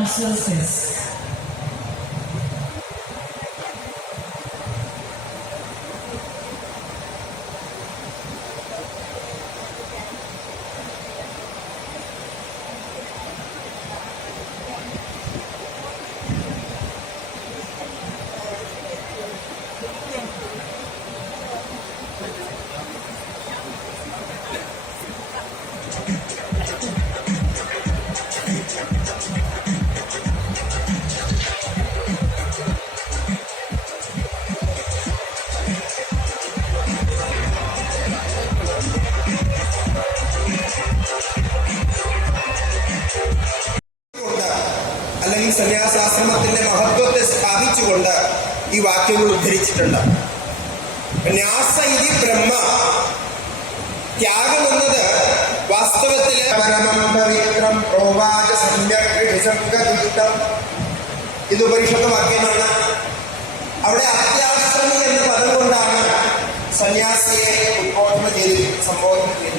counselor's desk. അല്ലെങ്കിൽ സന്യാസാശ്രമത്തിന്റെ മഹത്വത്തെ സ്ഥാപിച്ചുകൊണ്ട് ഈ വാക്യങ്ങൾ ഉദ്ധരിച്ചിട്ടുണ്ട്. ന്യാസ ഇതി ബ്രഹ്മ, ത്യാഗം എന്നത് വാസ്തവത്തില് പരമം പവിത്രം പ്രോവാച സമ്യക്തം, ഇത് ഉപനിഷത്ത് വാക്യമാണ്. അവിടെ അത്യാശ്രമി എന്ന പദം കൊണ്ടാണ് സന്യാസിയെ സംബോധന ചെയ്തിരിക്കുന്നത്.